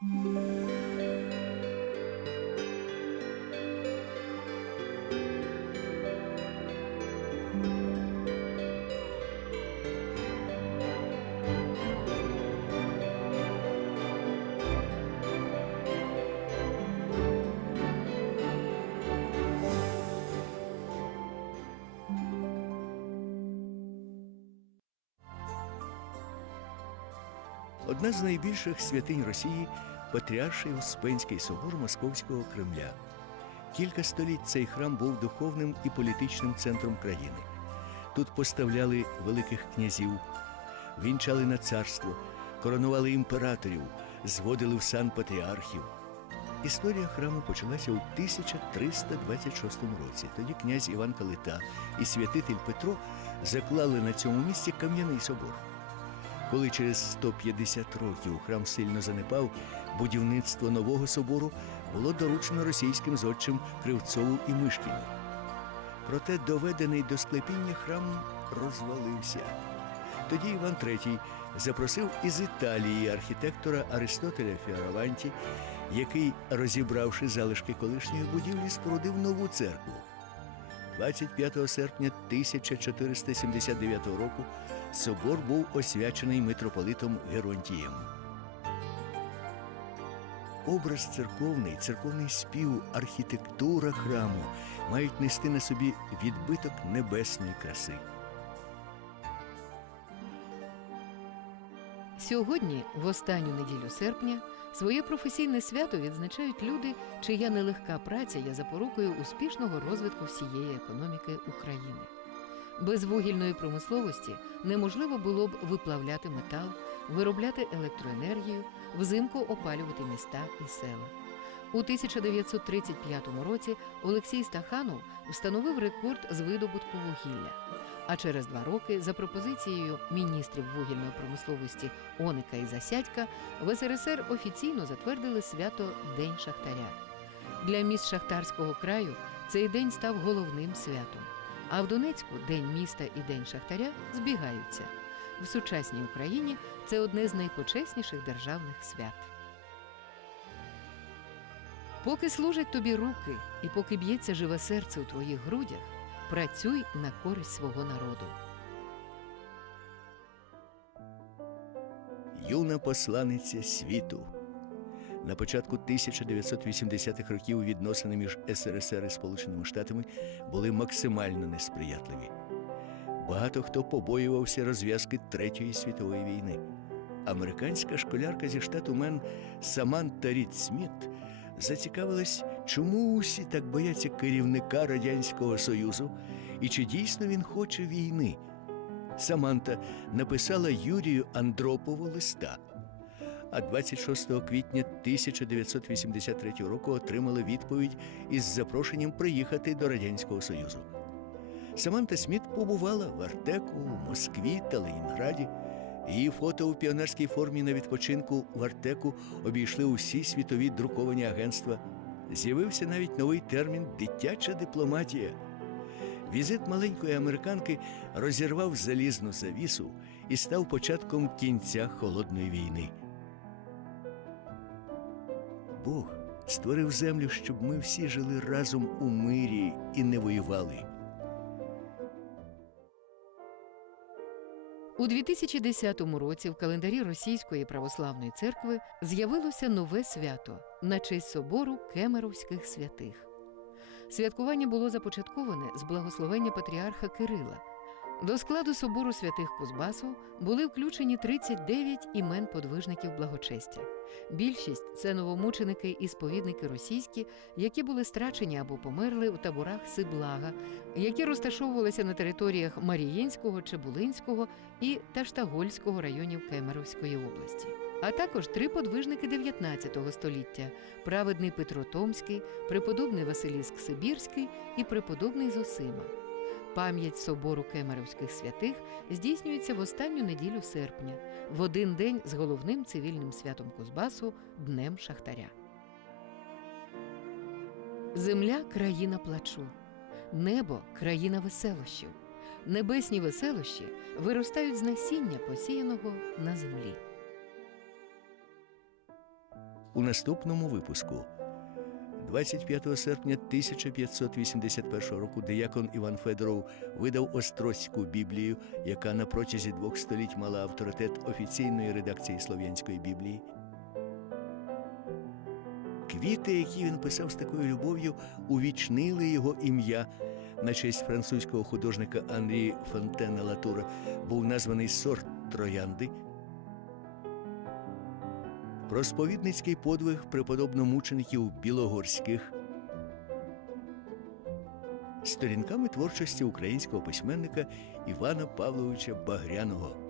Música Одна з найбільших святинь Росії Патріарший Успенський собор Московського Кремля. Кілька століть цей храм був духовним і політичним центром країни. Тут поставляли великих князів, вінчали на царство, коронували імператорів, зводили в сан патріархів. Історія храму почалася у 1326 році. Тоді князь Іван Калита і святитель Петро заклали на цьому місці кам'яний собор. Коли через 150 років храм сильно занепав, будівництво нового собору було доручено російським зодчим Кривцову і Мишкіну. Проте доведений до склепіння храм розвалився. Тоді Іван III запросив із Італії архітектора Аристотеля Фіораванті, який, розібравши залишки колишньої будівлі, спорудив нову церкву. 25 серпня 1479 року собор був освячений митрополитом Геронтієм. Образ церковний, церковний спів, архітектура храму мають нести на собі відбиток небесної краси. Сьогодні, в останню неділю серпня, своє професійне свято відзначають люди, чия нелегка праця є запорукою успішного розвитку всієї економіки України. Без вугільної промисловості неможливо було б виплавляти метал, виробляти електроенергію, взимку опалювати міста і села. У 1935 році Олексій Стаханов встановив рекорд з видобутку вугілля. А через два роки, за пропозицією міністрів вугільної промисловості Оника і Засядька, в СРСР офіційно затвердили свято День Шахтаря. Для міст Шахтарського краю цей день став головним святом. А в Донецьку День міста і День Шахтаря збігаються. В сучасній Україні це одне з найпочесніших державних свят. Поки служать тобі руки і поки б'ється живе серце у твоїх грудях, працюй на користь свого народу. Юна посланиця світу. На початку 1980-х років відносини між СРСР і Сполученими Штатами були максимально несприятливі. Багато хто побоювався розв'язки Третьої світової війни. Американська школярка зі штату Мен Саманта Рід Сміт зацікавилась, чому усі так бояться керівника Радянського Союзу і чи дійсно він хоче війни. Саманта написала Юрію Андропову листа, а 26 квітня 1983 року отримала відповідь із запрошенням приїхати до Радянського Союзу. Саманта Сміт побувала в Артеку, Москві та Ленінграді. Її фото у піонерській формі на відпочинку в Артеку обійшли усі світові друковані агентства. З'явився навіть новий термін дитяча дипломатія. Візит маленької американки розірвав залізну завісу і став початком кінця холодної війни. Бог створив землю, щоб ми всі жили разом у мирі і не воювали. У 2010 році в календарі Російської православної церкви з'явилося нове свято на честь собору Кемеровських святих. Святкування було започатковане з благословення патріарха Кирила. До складу собору святих Кузбасу були включені 39 імен подвижників благочестя. Більшість це новомученики і сповідники російські, які були страчені або померли у таборах Сиблага, які розташовувалися на територіях Маріїнського, Чебулинського і Таштагольського районів Кемеровської області. А також три подвижники 19 століття: праведний Петро Томський, преподобний Василіск Сибірський і преподобний Зосима. Пам'ять собору Кемеровських святих здійснюється в останню неділю серпня, в один день з головним цивільним святом Кузбасу Днем Шахтаря. Земля країна плачу, небо країна веселощів. Небесні веселощі виростають з насіння, посіяного на землі. у наступному випуску. 25 серпня 1581 року диякон Іван Федоров видав Острозьку Біблію, яка на протязі двох століть мала авторитет офіційної редакції Слов'янської Біблії. Квіти, які він писав з такою любов'ю, увічнили його ім'я. На честь французького художника Анрі Фонтена Латура був названий сорт троянди. Про сповідницький подвиг преподобномучеників білогорських. Сторінками творчості українського письменника Івана Павловича Багряного.